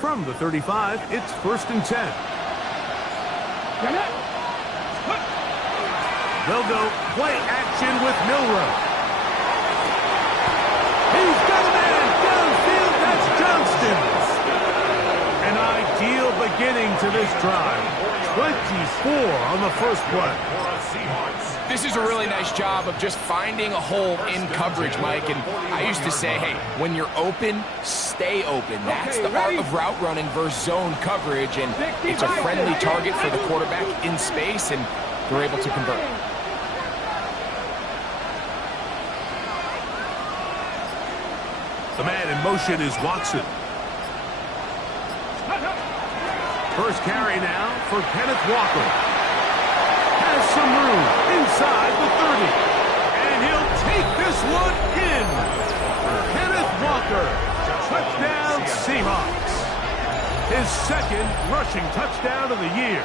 From the 35, it's 1st and 10. They'll go play action with Milroe. He's got a man downfield. That's Johnston. An ideal beginning to this drive. 24 on the first play. This is a really nice job of just finding a hole in coverage, Mike. And I used to say, hey, when you're open, stay open. That's the art of route running versus zone coverage. And it's a friendly target for the quarterback in space, and they're able to convert. The man in motion is Watson. First carry now for Kenneth Walker. Has some room inside the 30. And he'll take this one in. Kenneth Walker. Touchdown Seahawks. His second rushing touchdown of the year.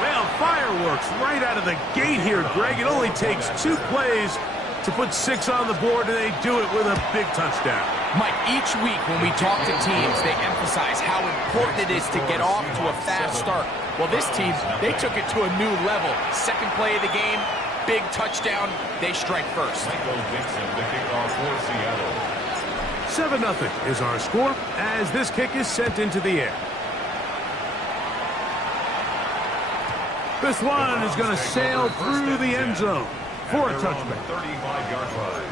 Well, fireworks right out of the gate here, Greg. It only takes 2 plays to put 6 on the board, and they do it with a big touchdown. Mike, each week when we talk to teams, they emphasize how important it is to get off to a fast start. Well, this team, they took it to a new level. Second play of the game, big touchdown, they strike first. 7-0 is our score as this kick is sent into the air. This one is going to sail through the end zone for a touchback. 35-yard line.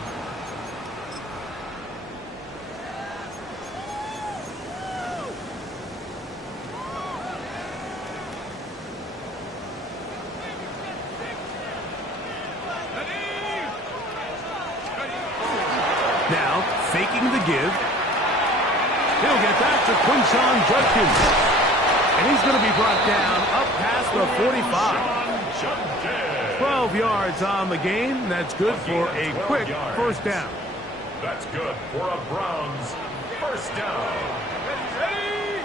Now, faking the give. He'll get that to Quinshon Judkins. And he's going to be brought down up past the 45. 12 yards on the game. That's good for a quick first down. That's good for a Browns first down.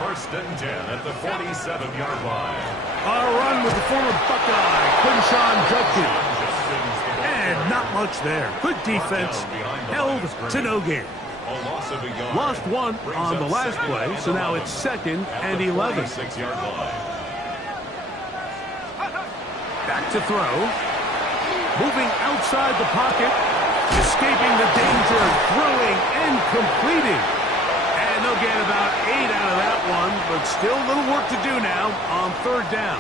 1st and 10 at the 47-yard line. A run with the former Buckeye, Quinshon Judkins. And not much there. Good defense. Held to no gain. Lost 1 on the last play, so now it's 2nd and 11. Back to throw. Moving outside the pocket. Escaping the danger. Throwing and completing. And they'll get about 8 out of that one, but still a little work to do now on 3rd down.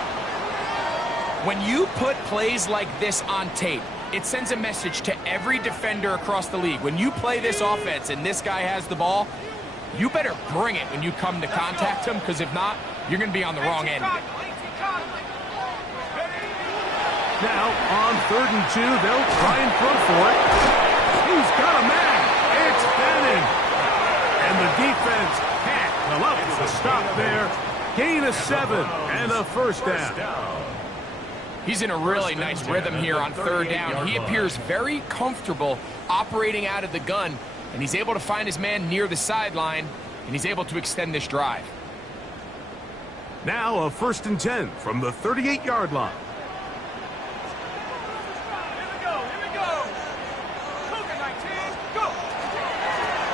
When you put plays like this on tape, it sends a message to every defender across the league. When you play this offense and this guy has the ball, you better bring it when you come to contact him, because if not, you're going to be on the wrong end of it. Now, on 3rd and 2, they'll try and throw for it. He's got a man. It's Benning. And the defense can't come up with a stop there. Gain of 7 and a first down. He's in a really nice rhythm here on 3rd down. He appears very comfortable operating out of the gun, and he's able to find his man near the sideline, and he's able to extend this drive. Now a 1st and 10 from the 38-yard line.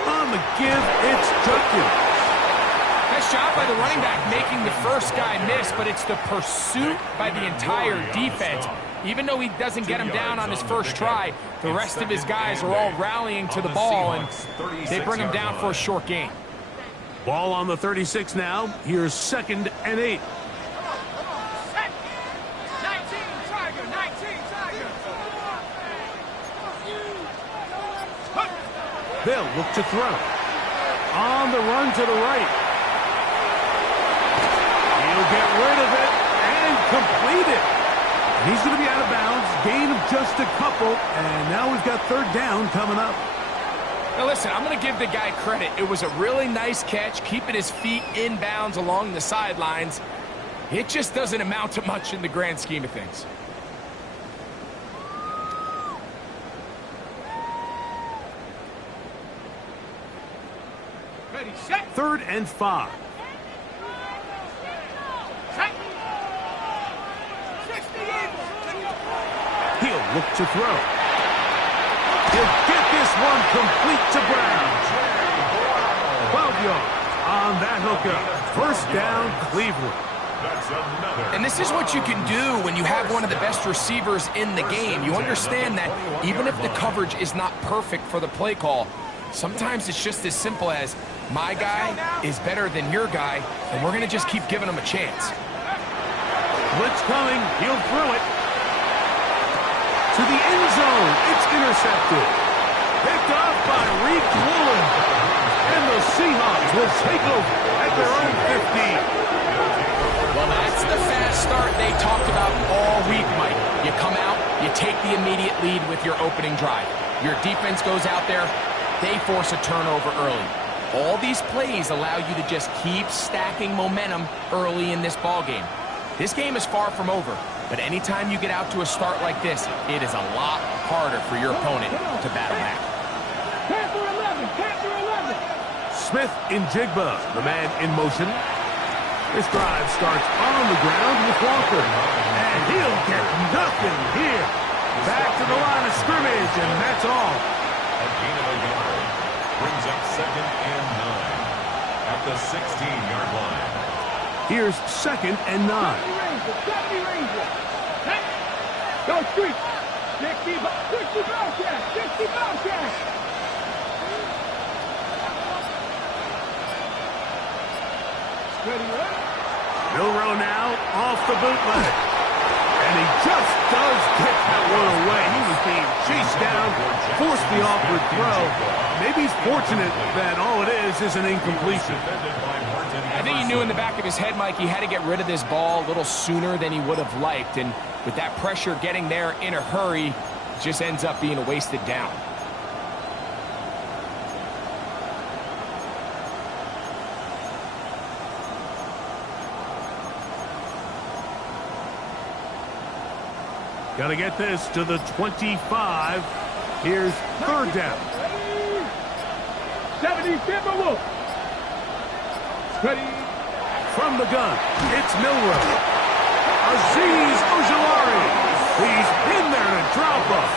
On the give, it's Judkins. Nice job by the running back making the first guy miss, but it's the pursuit by the entire defense. Even though he doesn't get him down on his first try, the rest of his guys are all rallying to the ball, and they bring him down for a short gain. Ball on the 36 now. Here's 2nd and 8. They'll look to throw. On the run to the right. He'll get rid of it and complete it. And he's going to be out of bounds. Gain of just a couple. And now we've got 3rd down coming up. Now listen, I'm going to give the guy credit. It was a really nice catch, keeping his feet in bounds along the sidelines. It just doesn't amount to much in the grand scheme of things. Ready, set. 3rd and 5. He'll look to throw. He'll get this one complete to Brown. 12 yards. found that hookup. First down, Cleveland. That's another. And this is what you can do when you have one of the best receivers in the game. You understand that even if the coverage is not perfect for the play call, sometimes it's just as simple as my guy is better than your guy, and we're going to just keep giving him a chance. Blitz coming. He'll throw it. To the end zone. It's intercepted. Picked off by Reek Woolen. And the Seahawks will take over at their own 15. Well, that's the fast start they talked about all week, Mike. You come out, you take the immediate lead with your opening drive. Your defense goes out there, they force a turnover early. All these plays allow you to just keep stacking momentum early in this ball game. This game is far from over, but anytime you get out to a start like this, it is a lot harder for your opponent to battle back. Smith in Jigba, the man in motion. This drive starts on the ground with Walker. And he'll get nothing here. Back to the line of scrimmage, and that's all. A gain of a yard. Brings up 2nd and 9 at the 16-yard line. Here's 2nd and 9. Go street. 60 Bobcat. 60 Bobcat. Ready, right? Milroe now off the bootleg. And he just does get that one away. He was being chased down, forced the awkward throw. Maybe he's fortunate that all it is an incompletion. I think he knew in the back of his head, Mike, he had to get rid of this ball a little sooner than he would have liked. And with that pressure getting there in a hurry, it just ends up being a wasted down. Got to get this to the 25. Here's 3rd down. 70 Timberwolf. Ready. From the gun, it's Milroe. Azeez Ojulari. He's in there to drop up.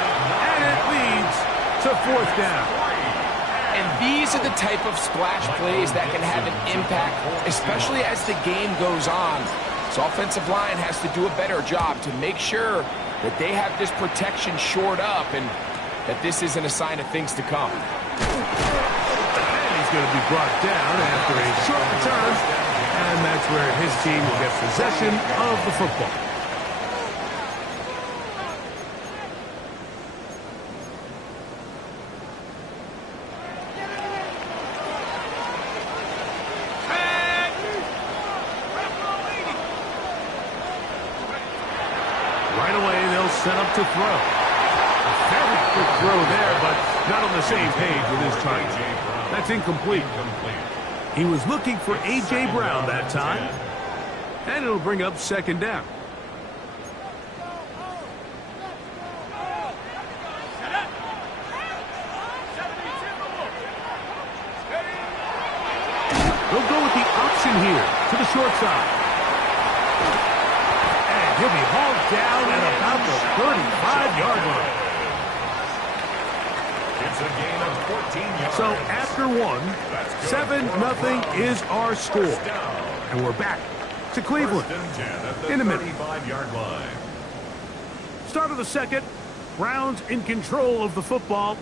And it leads to 4th down. And these are the type of splash plays that can have an impact, especially as the game goes on. So offensive line has to do a better job to make sure that they have this protection shored up and that this isn't a sign of things to come. And he's going to be brought down after a short return, and that's where his team will get possession of the football. Set up to throw. A very quick throw there, but not on the same page with his target. That's incomplete. He was looking for A.J. Brown that time. And it'll bring up 2nd down. They'll go with the option here to the short side. He'll be hauled down at about the 35-yard line. It's a gain of 14 yards. So after 7-0 is our score. And we're back to Cleveland in a minute. 35-yard line. Start of the 2nd. Browns in control of the football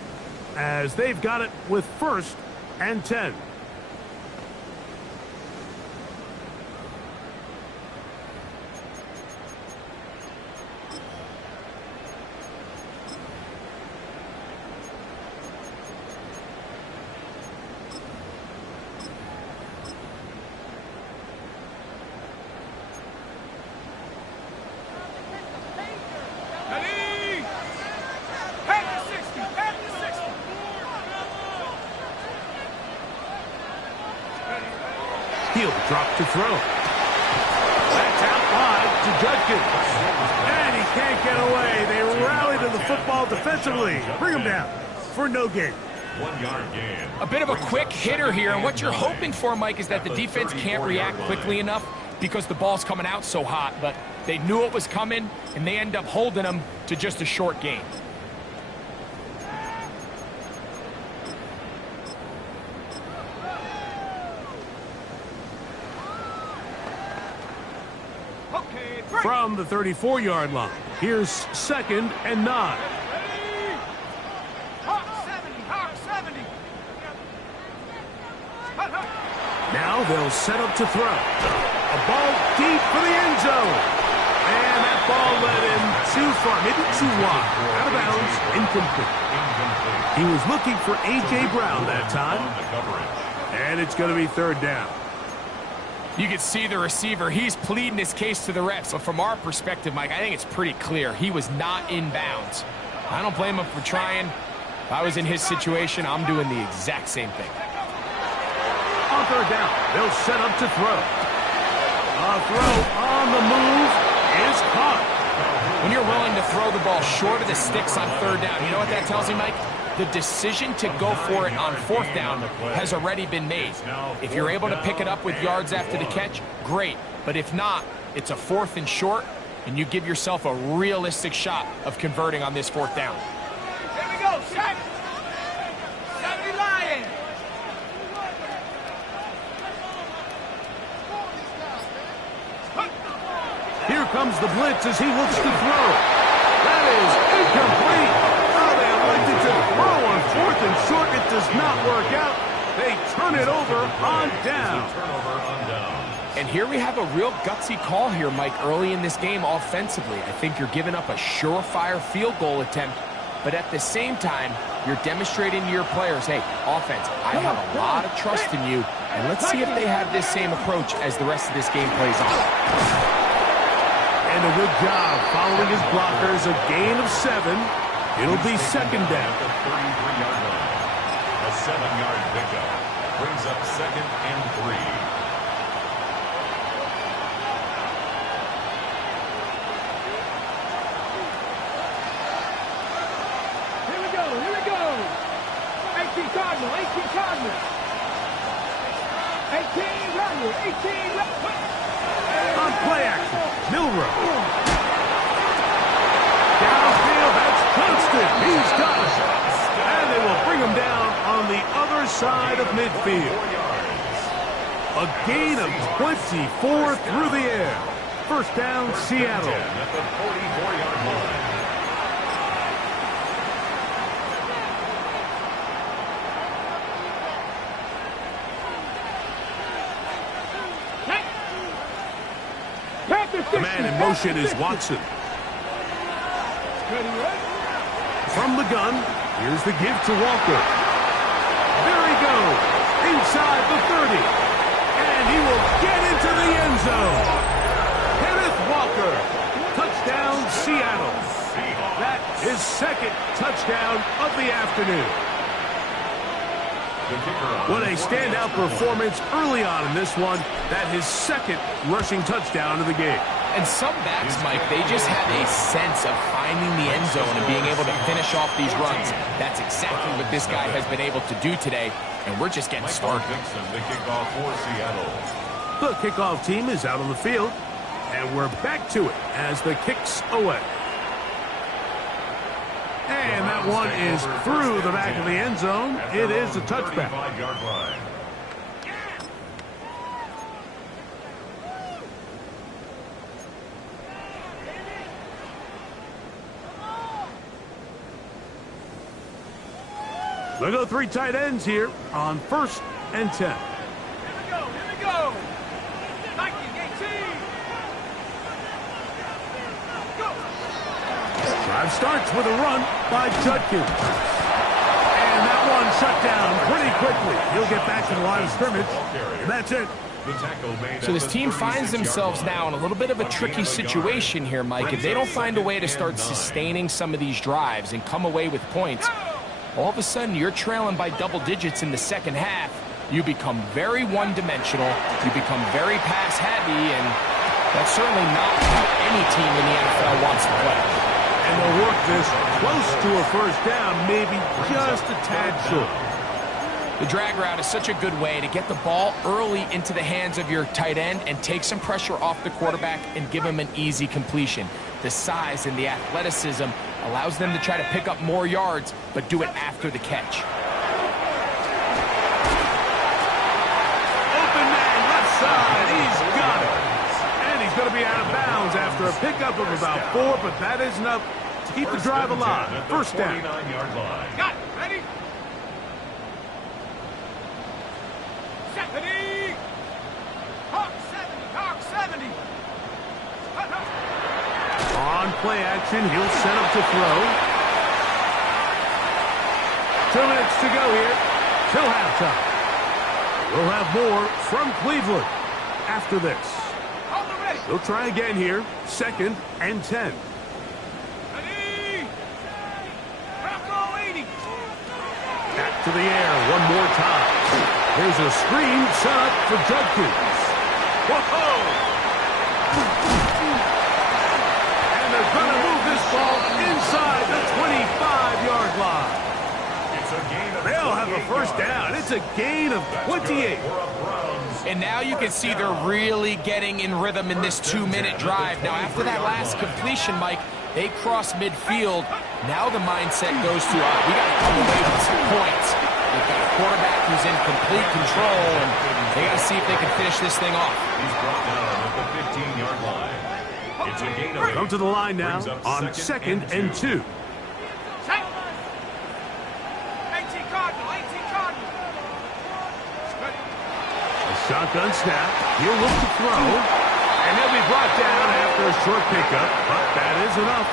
as they've got it with 1st and 10. He'll drop to throw. That's out wide to Judkins. And he can't get away. They rally to the football defensively. Bring him down for no gain. 1 yard gain. A bit of a quick hitter here, and what you're hoping for, Mike, is that the defense can't react quickly enough because the ball's coming out so hot, but they knew it was coming, and they end up holding them to just a short gain. from the 34-yard line. Here's 2nd and 9. Now they'll set up to throw. A ball deep for the end zone. And that ball led him too far, maybe too wide. Out of bounds, incomplete. He was looking for A.J. Brown that time. And it's going to be 3rd down. You can see the receiver. He's pleading his case to the refs. But from our perspective, Mike, I think it's pretty clear. He was not in bounds. I don't blame him for trying. If I was in his situation, I'm doing the exact same thing. On 3rd down, they'll set up to throw. A throw on the move is caught. When you're willing to throw the ball short of the sticks on 3rd down, you know what that tells me, Mike? The decision to go for it on 4th down has already been made. If you're able to pick it up with yards after the catch, great. But if not, it's a 4th and short, and you give yourself a realistic shot of converting on this 4th down. Here we go, Shaq. 70 Lions. Here comes the blitz as he looks to throw. That is incomplete. Oh, they elected to throw on 4th and short. It does not work out. They turn it over on down. And here we have a real gutsy call here, Mike, early in this game offensively. I think you're giving up a surefire field goal attempt, but at the same time, you're demonstrating to your players, hey, offense, I have a lot of trust in you, and let's see if they have this same approach as the rest of this game plays on. And a good job following his blockers, a gain of 7. It'll be 2nd down. A 7-yard pickup brings up 2nd and 3. Here we go. 18 Cardinal. 18 Cardinal. On play action, Milroe. Downfield, that's Johnston. He's got it. And they will bring him down on the other side of midfield. A gain of 24 through the air. 1st down, Seattle. At the 44-yard line. The man in motion is Watson. From the gun, here's the give to Walker. There he goes, inside the 30. And he will get into the end zone. Kenneth Walker, touchdown Seattle. That is 2nd touchdown of the afternoon. What a standout performance early on in this one. That his 2nd rushing touchdown of the game. And some backs, Mike, they just have a sense of finding the end zone and being able to finish off these runs. That's exactly what this guy has been able to do today, and we're just getting started. The kickoff for Seattle. The kickoff team is out on the field, and we're back to it as the kick's away. And that one is through the back of the end zone. It is a touchback. They'll go 3 tight ends here on 1st and 10. Here we go. Nike 18. Go. Drive starts with a run by Judkins. And that one shut down pretty quickly. He'll get back to the line of scrimmage. And that's it. So this team finds themselves now in a little bit of a tricky situation here, Mike. If they don't find a way to start sustaining some of these drives and come away with points, all of a sudden you're trailing by double digits in the 2nd half. You become very one-dimensional. You become very pass-heavy, and that's certainly not how any team in the NFL wants to play. And they'll work this close to a 1st down, maybe just a tad short. The drag route is such a good way to get the ball early into the hands of your tight end and take some pressure off the quarterback and give him an easy completion. The size and the athleticism allows them to try to pick up more yards, but do it after the catch. Open man, left side, he's got it. And he's going to be out of bounds yards after a pickup of about 4, but that is enough to keep the drive alive. First down. Got it. Ready? Set. Ready? Hawk 70. Hawk 70. On play action, he'll set up to throw. 2 minutes to go here till halftime. We'll have more from Cleveland after this. Hold it ready. They'll try again here. 2nd and 10. Ready? Bronco 80. Back to the air one more time. Here's a screen set up for Judkins. Whoa! And they're going to move this ball inside the 25-yard line. They'll have a first down. It's a gain of 28. And now you can see they're really getting in rhythm in this 2-minute drive. Now, after that last completion, Mike, they cross midfield. Now the mindset goes to, we got to come away with some points. They've got a quarterback who's in complete control, and they got to see if they can finish this thing off. He's brought down at the 15-yard line. It's a gain of 8. Come to the line now on 2nd and 2. Set. 18 Cardinal. 18 Cardinal. Ready? A shotgun snap. He'll look to throw. And he'll be brought down after a short pickup. But that is enough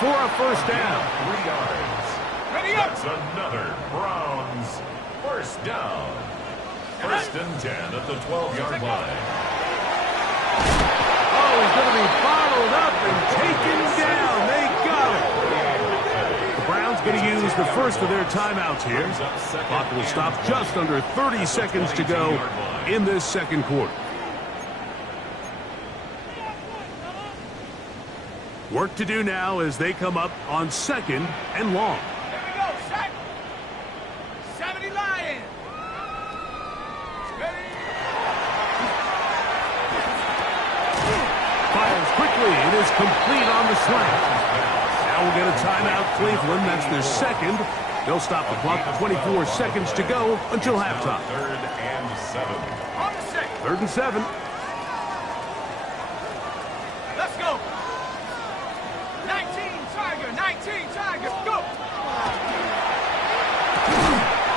for a first down. 3 yards. Ready up. That's another Browns first down. 1st and 10 at the 12-yard line. Oh, he's going to be bottled up and taken down. They got it. The Browns going to use the first of their timeouts here. Clock will stop just under 30 seconds to go in this second quarter. Work to do now as they come up on 2nd and long. Here we go. Set. 70 Lions. Ready? Fires quickly. It is complete on the slant. Now we'll get a timeout, Cleveland. That's their second. They'll stop the clock. 24 seconds to go until halftime. 3rd and 7. On the 6. 3rd and 7. Let's go. 19 Tiger. 19 Tiger. Go.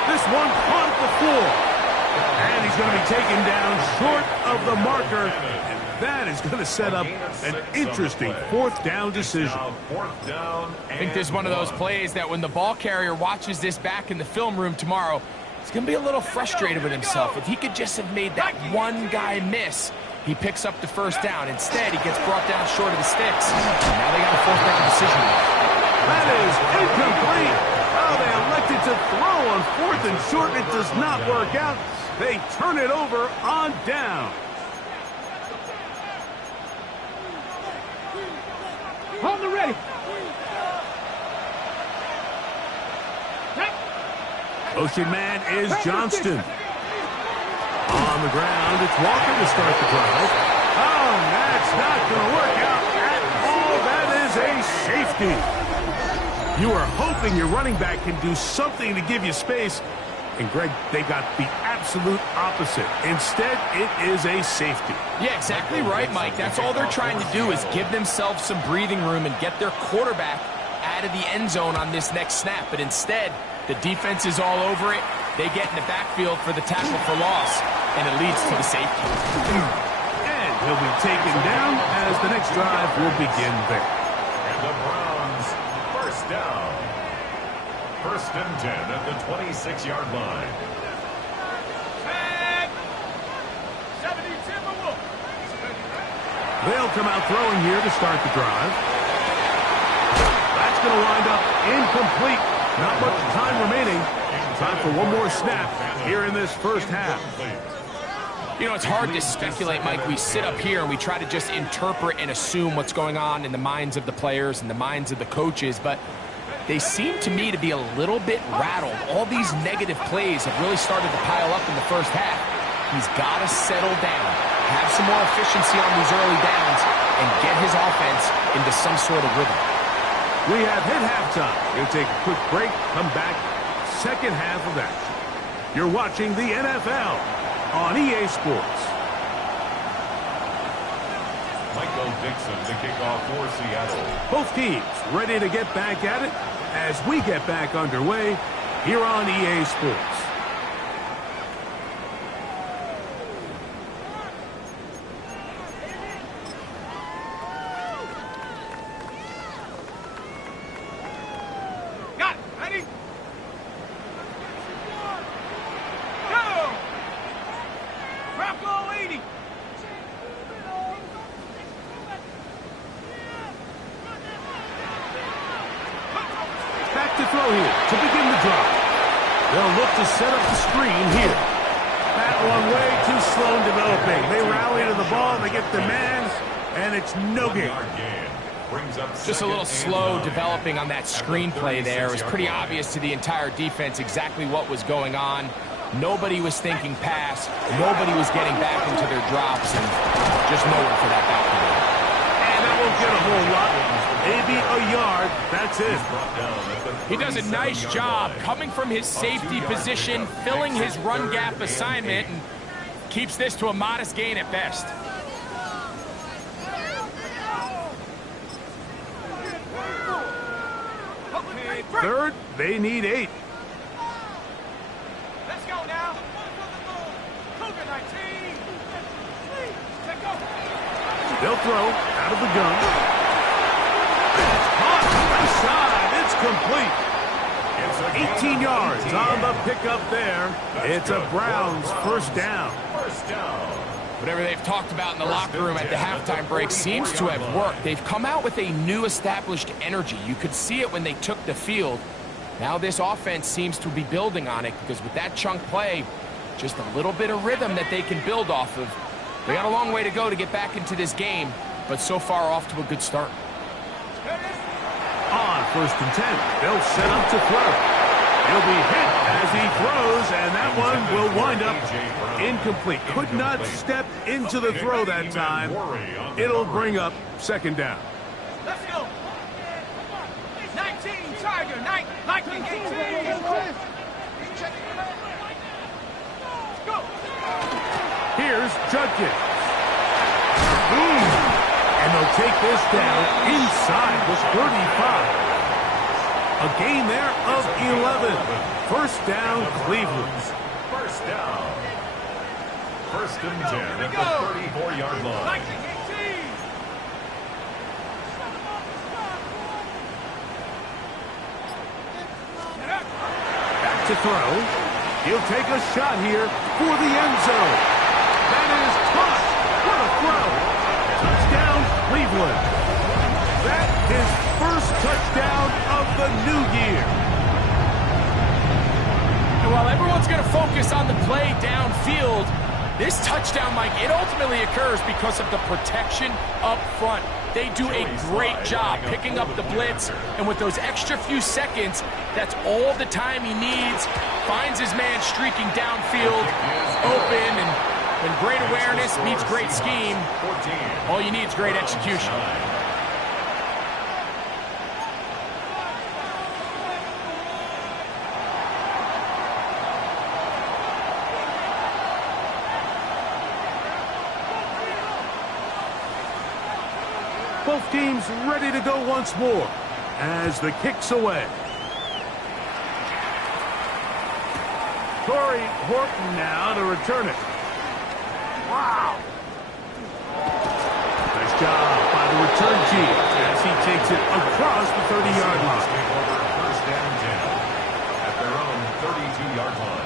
This one caught at the floor. And he's going to be taken down short of the marker. And that is going to set up an interesting 4th down decision. Now 4th down. I think this is one of those plays that when the ball carrier watches this back in the film room tomorrow, he's going to be a little frustrated with himself. If he could just have made that one guy miss, he picks up the first down. Instead, he gets brought down short of the sticks. And now they got a 4th down decision. That is incomplete. Oh, they elected to throw on 4th and short. It does not work out. They turn it over on down. Hold it ready. Motion man is Johnston. On the ground, it's Walker to start the drive. Oh, that's not going to work out at all. That is a safety. You are hoping your running back can do something to give you space. And, Greg, they got the absolute opposite. Instead, it is a safety. Yeah, exactly right, Mike. That's all they're trying to do is give themselves some breathing room and get their quarterback out of the end zone on this next snap. But instead, the defense is all over it. They get in the backfield for the tackle for loss, and it leads to the safety. And he'll be taken down as the next drive will begin there. And the Browns first down. 1st and 10 at the 26-yard line. 70 Timberwolves. They'll come out throwing here to start the drive. That's going to wind up incomplete. Not much time remaining. Time for one more snap here in this first half. You know, it's hard to speculate, Mike. We sit up here and we try to just interpret and assume what's going on in the minds of the players and the minds of the coaches, but they seem to me to be a little bit rattled. All these negative plays have really started to pile up in the first half. He's got to settle down, have some more efficiency on these early downs, and get his offense into some sort of rhythm. We have hit halftime. We'll take a quick break, come back, second half of action. You're watching the NFL on EA Sports. Michael Dixon to kick off for Seattle. Both teams ready to get back at it as we get back underway here on EA Sports. Got it. Ready? Go! Drop goal 80. Back to throw here to begin the drive. They'll look to set up the screen here. That one way too slow in developing. They rally to the ball, they get the man, and it's no gain. Just a little slow developing on that screenplay there. It was pretty obvious to the entire defense exactly what was going on. Nobody was thinking pass. Nobody was getting back into their drops, and just nowhere for that back. And that won't get a whole lot. Maybe a yard. That's it. He does a nice job coming from his safety position, filling his run gap assignment, and keeps this to a modest gain at best. Third, they need 8. Let's go now. Cougar 19. Let's go. They'll throw out of the gun. It's caught right side. It's complete. 18 yards on the pickup there. It's a Browns first down. Whatever they've talked about in the locker room at the halftime break seems to have worked. They've come out with a new established energy. You could see it when they took the field. Now this offense seems to be building on it because with that chunk play, just a little bit of rhythm that they can build off of. They got a long way to go to get back into this game, but so far off to a good start. On first and 10, they'll set up to throw. He'll be hit as he throws, and that one will wind up incomplete. Could not step into the throw that time. It'll bring up second down. Let's go. 19, Tiger, 19, 18. Go. Here's Judkins. And they'll take this down inside the 35. A gain there of 11. First down, Cleveland. First down. First and 10 at the 34-yard line. 19, 18. Back to throw. He'll take a shot here for the end zone. That is caught. What a throw. Touchdown, Cleveland. That is first touchdown of the new year. And while everyone's going to focus on the play downfield, this touchdown, Mike, it ultimately occurs because of the protection up front. They do a great job picking up the blitz, and with those extra few seconds, that's all the time he needs. Finds his man streaking downfield, open, and when great awareness meets great scheme, all you need is great execution. Both teams ready to go once more as the kick's away. Corey Horton now to return it. Wow. Nice job by the return team as he takes it across the 30-yard line. First down 10 at their own 32-yard line.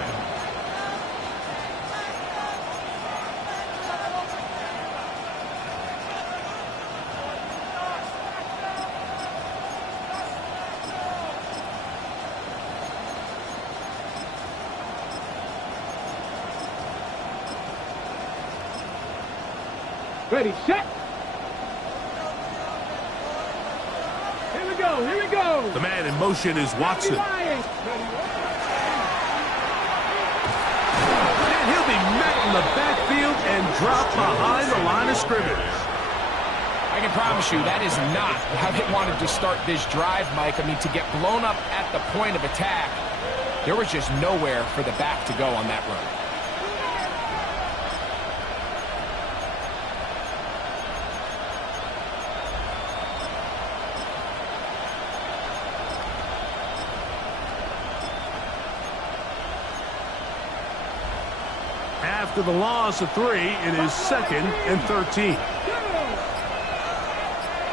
Ready, set. Here we go, here we go. The man in motion is Watson. Ryan. And he'll be met in the backfield and dropped behind the line of scrimmage. I can promise you that is not how they wanted to start this drive, Mike. I mean, to get blown up at the point of attack, there was just nowhere for the back to go on that run. After the loss of 3, it is 2nd and 13.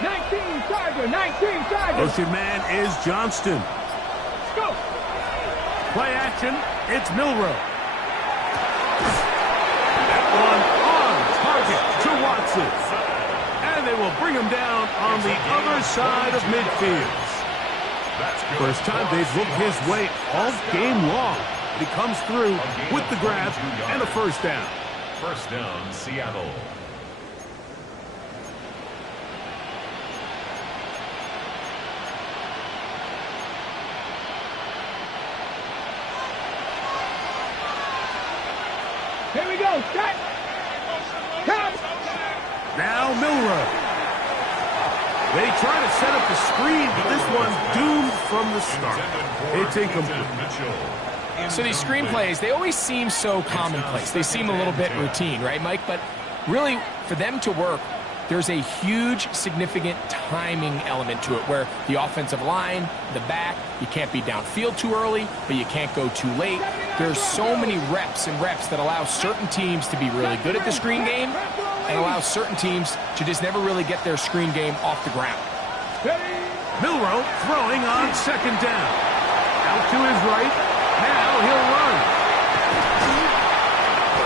19 Tiger, 19 Tiger. Motion man is Johnston. Let's go. Play action, it's Milroe. That one on target to Watson. And they will bring him down on the other side of midfield. First time they've looked his way all game long. He comes through with the grab and a first down. First down, Seattle. Here we go. Set. Cut. Now Milroe. They try to set up the screen, but this one's doomed from the start. It's incomplete. So these screenplays, they always seem so commonplace. They seem a little bit routine, right, Mike? But really, for them to work, there's a huge, significant timing element to it where the offensive line, the back, you can't be downfield too early, but you can't go too late. There's so many reps and reps that allow certain teams to be really good at the screen game and allow certain teams to just never really get their screen game off the ground. Milroe throwing on 2nd down. Out to his right. Now he'll run.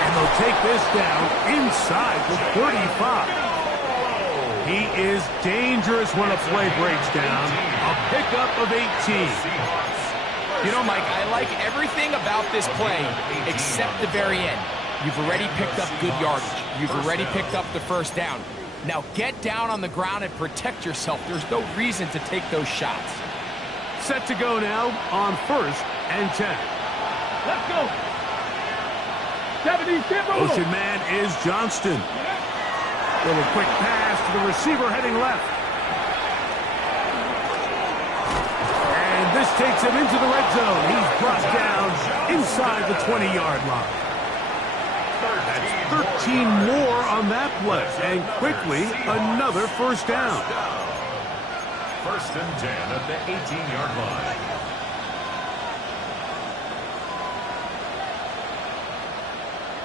And they'll take this down inside the 35. He is dangerous when a play breaks down. A pickup of 18. You know, Mike, I like everything about this play except the very end. You've already picked up good yardage. You've already picked up the first down. Now get down on the ground and protect yourself. There's no reason to take those shots. Set to go now on 1st and 10. Let's go. 70 Timberwolves. Motion man is Johnston. Little quick pass to the receiver heading left. And this takes him into the red zone. He's brought down inside the 20-yard line. That's 13 more on that play. And quickly, another first down. First and 10 at the 18-yard line.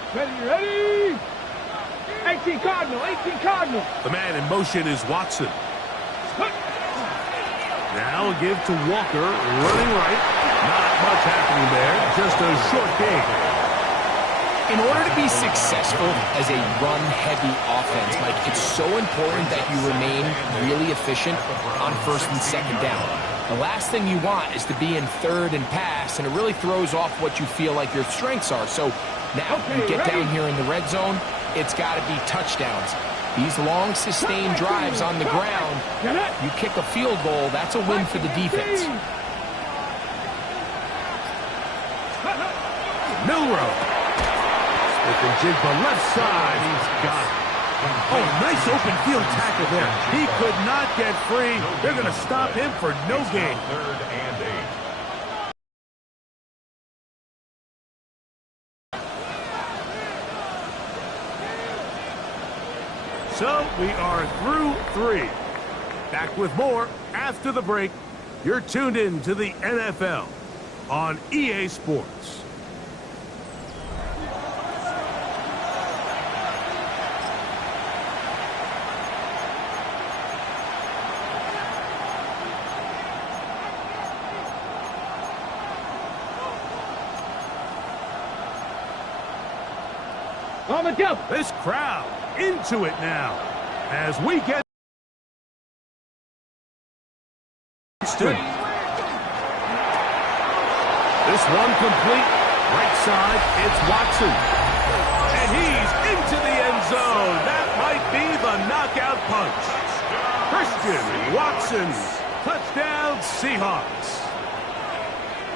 Ready? 18 Cardinal, 18 Cardinal. The man in motion is Watson. Now give to Walker, running right. Not much happening there, just a short gain. In order to be successful as a run-heavy offense, Mike, it's so important that you remain really efficient on 1st and 2nd down. The last thing you want is to be in 3rd and pass, and it really throws off what you feel like your strengths are. So now you get down here in the red zone, it's got to be touchdowns. These long, sustained drives on the ground, you kick a field goal, that's a win for the defense. Milroe. With the jig the left side, he's got it. Oh, nice open field tackle there. He could not get free. They're going to stop him for no gain. 3rd and 8. So we are through 3. Back with more after the break. You're tuned in to the NFL on EA Sports. On the jump. This crowd into it now as we get this one complete. Right side, it's Watson. And he's into the end zone. That might be the knockout punch. Christian Watson. Touchdown, Seahawks.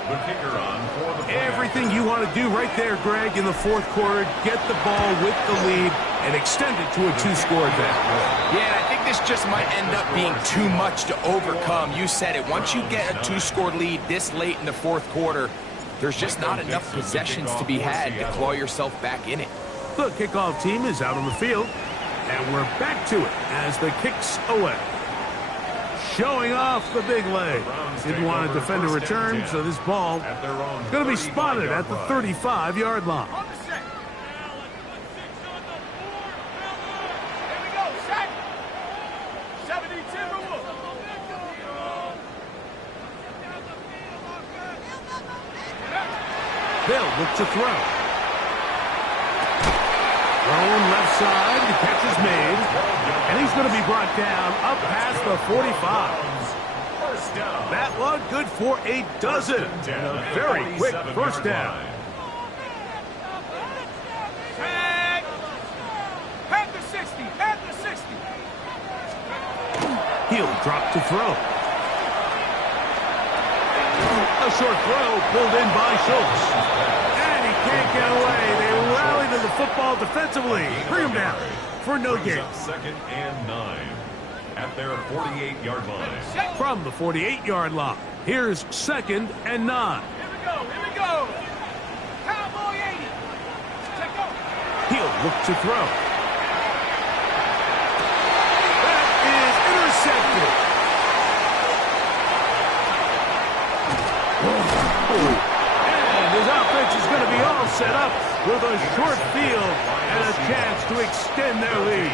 The kicker on for the Everything you want to do right there, Greg, in the 4th quarter. Get the ball with the lead and extend it to a 2-score advantage. Yeah, I think this just might end up being too much to overcome. You said it. Once you get a 2-score lead this late in the 4th quarter, there's just not enough possessions to be had to claw yourself back in it. The kickoff team is out on the field, and we're back to it as the kicks away. Showing off the big leg. Didn't want to defend a return, so this ball is going to be spotted at the 35-yard line. They'll look to throw. Thrown left side. The catch is made. And he's going to be brought down up past the 45. That one good for a dozen. And a very quick first down. At the 60. At the 60. He'll drop to throw. A short throw pulled in by Schultz. And he can't get away. They rally to the football defensively. Bring him down for no gain. Second and 9 at their 48-yard line. From the 48-yard line, here's second and 9. Here we go. Here we go. Cowboy 80. Check go. He'll look to throw. That is intercepted. And his offense is going to be all set up with a short field and a chance to extend their lead.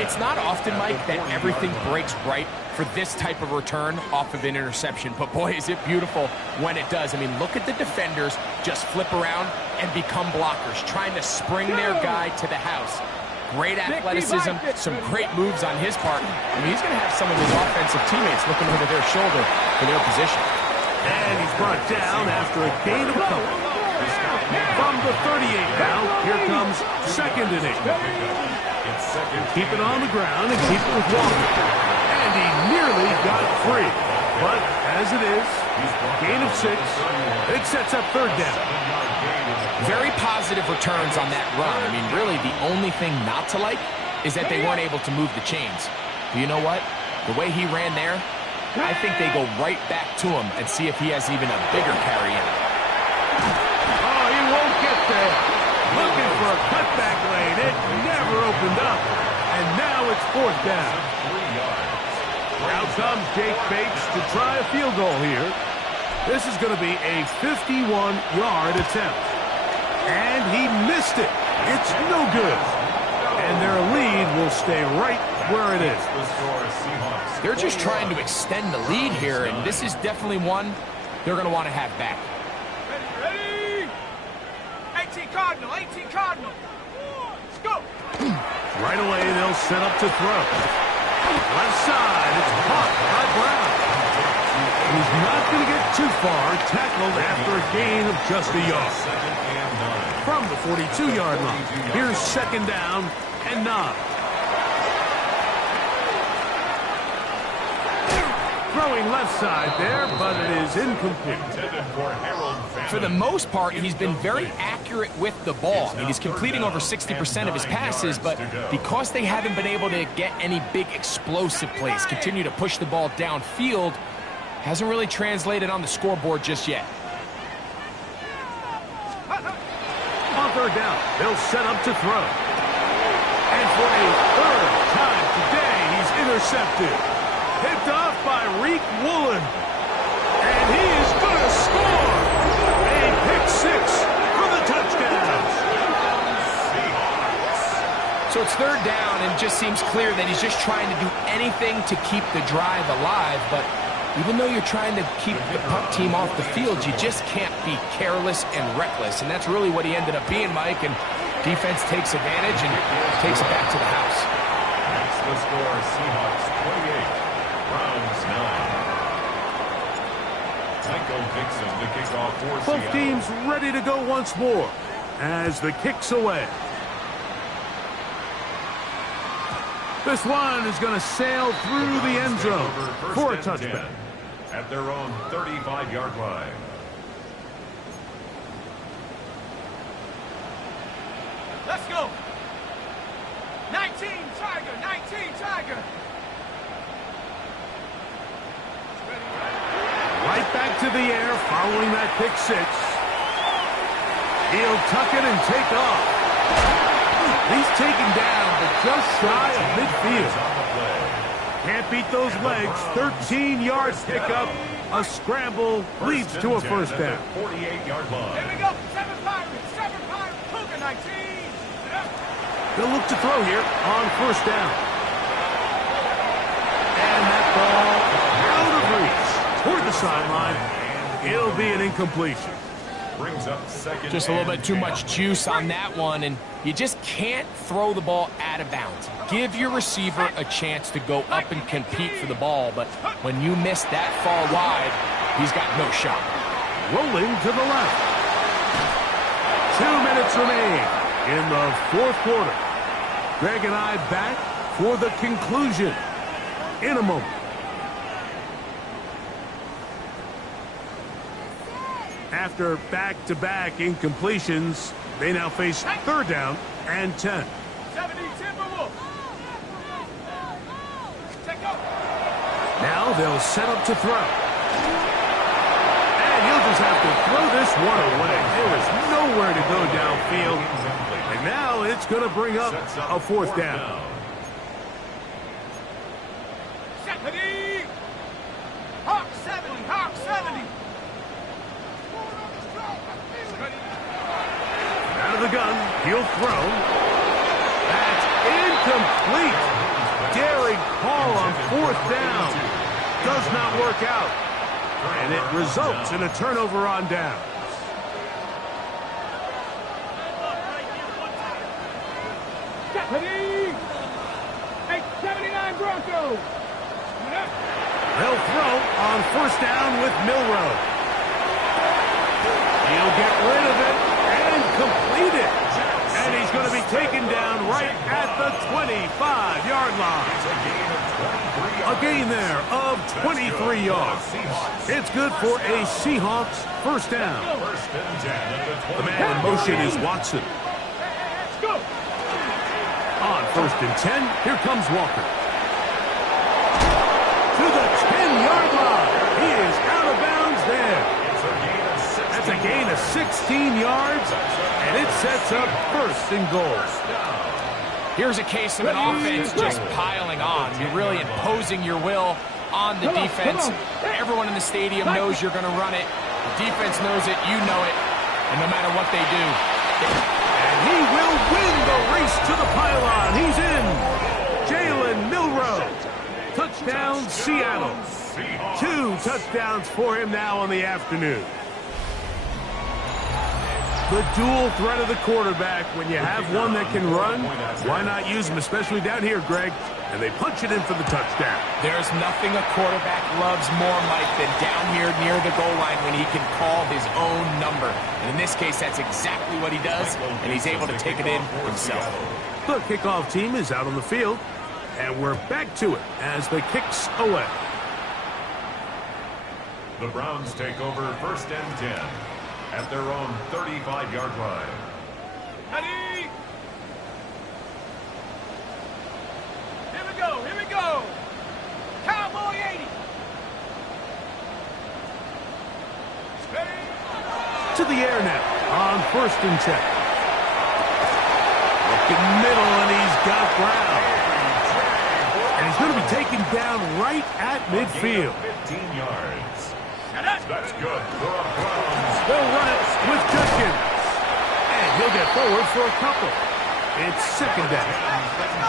It's not often, Mike, that everything breaks right for this type of return off of an interception. But, boy, is it beautiful when it does. I mean, look at the defenders just flip around and become blockers, trying to spring their guy to the house. Great athleticism, some great moves on his part. I mean, he's going to have some of his offensive teammates looking over their shoulder for their position. And he's brought down after a gain of a couple. From the 38 now, here comes second and 8. Keep it on the ground and keep it with Walker. And he nearly got free. But as it is, gain of 6, it sets up third down. Very positive returns on that run. I mean, really, the only thing not to like is that they weren't able to move the chains. But you know what? The way he ran there, I think they go right back to him and see if he has even a bigger carry in. Oh, he won't get there. Looking for a cutback lane. It never opened up. And now it's fourth down. Out comes Jake Bates to try a field goal here. This is going to be a 51-yard attempt. And he missed it. It's no good. And their lead will stay right where it is. They're just trying to extend the lead here, and this is definitely one they're going to want to have back. Ready? 18 Cardinal. 18 Cardinal. Let's go. Right away, they'll set up to throw. Left side, it's caught by Brown. He's not going to get too far, tackled after a gain of just a yard. From the 42-yard line, here's second down and 9. Throwing left side there, but it is incomplete. For the most part, he's been very accurate with the ball. I mean, he's completing over 60% of his passes, but because they haven't been able to get any big explosive plays, continue to push the ball downfield, hasn't really translated on the scoreboard just yet. On third down, they'll set up to throw. And for a third time today, he's intercepted. Picked off by Reek Woolen. And he is going to score. A pick 6 for the touchdowns. So it's third down, and it just seems clear that he's just trying to do anything to keep the drive alive. But even though you're trying to keep the punt team off the field, you just can't be careless and reckless. And that's really what he ended up being, Mike. And defense takes advantage and takes it back to the house. That's the score. Seahawks 28. Browns 9. Michael Dixon to kick off for Both Seattle. teams ready to go once more as the kick's away. This one is going to sail through the end zone for a touchback. At their own 35-yard line. Let's go. 19 Tiger. 19 Tiger. Right back to the air following that pick 6. He'll tuck it and take off. He's taken down, but just shy of midfield. Can't beat those legs. 13 yards pickup. A scramble leads to a first down. 48-yard line. Here we go. 7 Pirates. 7 Pirates. Cougar 19. They'll look to throw here on first down. And that ball out of reach toward the sideline. It'll be an incompletion. brings up second. Just a little bit too much juice on that one, and you just can't throw the ball out of bounds. Give your receiver a chance to go up and compete for the ball, but when you miss that far wide, he's got no shot. Rolling to the left. 2 minutes remain in the fourth quarter. Greg and I back for the conclusion in a moment. After back-to-back incompletions, they now face third down and 10. 70, Timberwolves. Take go. Now they'll set up to throw. And he'll just have to throw this one away. There is nowhere to go downfield. And now it's going to bring up a fourth down. Hawk 70, Hawk 70. Out of the gun, he'll throw. That's incomplete. Daring call on fourth down. Does not work out. And it results in a turnover on down. Stephanie! 879 Broncos. They'll throw on first down with Milroe. He'll get rid of it and complete it. And he's going to be taken down right at the 25-yard line. A gain there of 23 yards. It's good for a Seahawks first down. The man in motion is Watson. Let's go. On first and 10, here comes Walker. To the 10-yard line. He is out of bounds there. That's a gain of 16 yards, and it sets up first and goal. Here's a case of an offense just piling on. You're really imposing your will on the defense. Everyone in the stadium knows you're going to run it. The defense knows it, you know it, and no matter what they do. And he will win the race to the pylon. He's in. Jalen Milroe. Touchdown, Seattle. 2 touchdowns for him now on the afternoon. The dual threat of the quarterback. When you have one that can run, why not use him, especially down here, Greg? And they punch it in for the touchdown. There's nothing a quarterback loves more, Mike, than down here near the goal line when he can call his own number. And in this case, that's exactly what he does, and he's able to take it in himself. The kickoff team is out on the field, and we're back to it as the kicks away. The Browns take over first and 10 at their own 35-yard line. Ready? Here we go, here we go. Cowboy 80. Ready? To the air now on first and 10. Looking middle, and he's got Brown. And he's going to be taken down right at midfield. 15 yards. That's good for a Browns. They'll run it with Judkins. And he'll get forward for a couple. It's second down.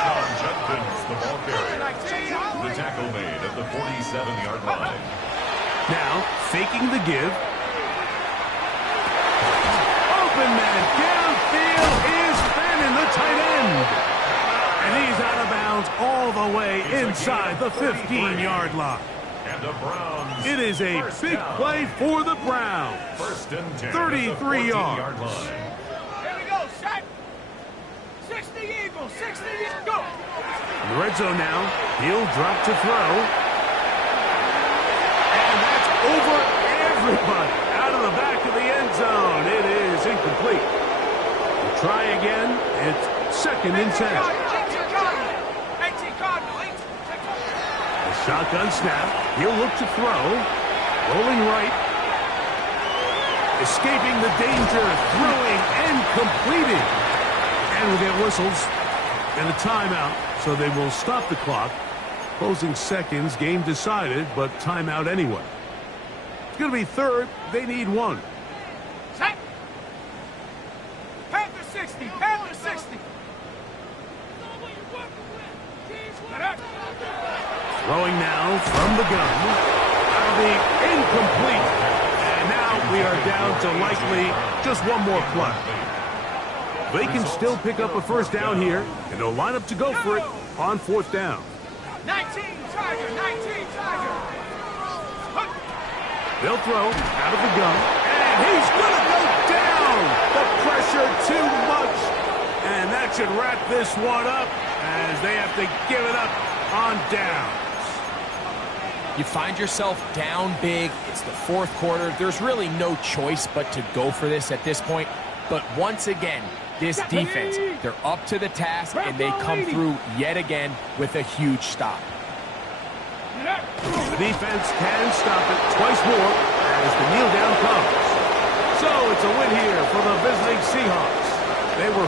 Sean Judkins, the ball carrier. The tackle made at the 47-yard line. Now, faking the give. Open man downfield is Fannin, the tight end. And he's out of bounds all the way inside the 15-yard line. And the Browns. It is a big play for the Browns. First and 10 33 yards. yard line. Here we go, shot. 60 Eagles, 60 Eagles, go. In the red zone now, he'll drop to throw. And that's over everybody. Out of the back of the end zone. It is incomplete. We'll try again. It's second and 10. 18 Cardinal. 18 Cardinal. A shotgun snap. He'll look to throw. Rolling right. Escaping the danger. Throwing and completing. And we'll get whistles and a timeout, so they will stop the clock. Closing seconds, game decided, but timeout anyway. It's going to be third. They need one. Set. Panther 60. Panther 60. Throwing now from the gun. That'll be incomplete. And now We are down to likely just one more play. They can still pick up a first down here, and they'll line up to go for it on fourth down. 19 Tiger, 19 Tiger. They'll throw out of the gun, and he's going to go down. The pressure too much, and that should wrap this one up as they have to give it up on downs. You find yourself down big. It's the fourth quarter. There's really no choice but to go for this at this point. But once again, this defense, they're up to the task, and they come through yet again with a huge stop. The defense can stop it twice more as the kneel down comes. So it's a win here for the visiting Seahawks. They were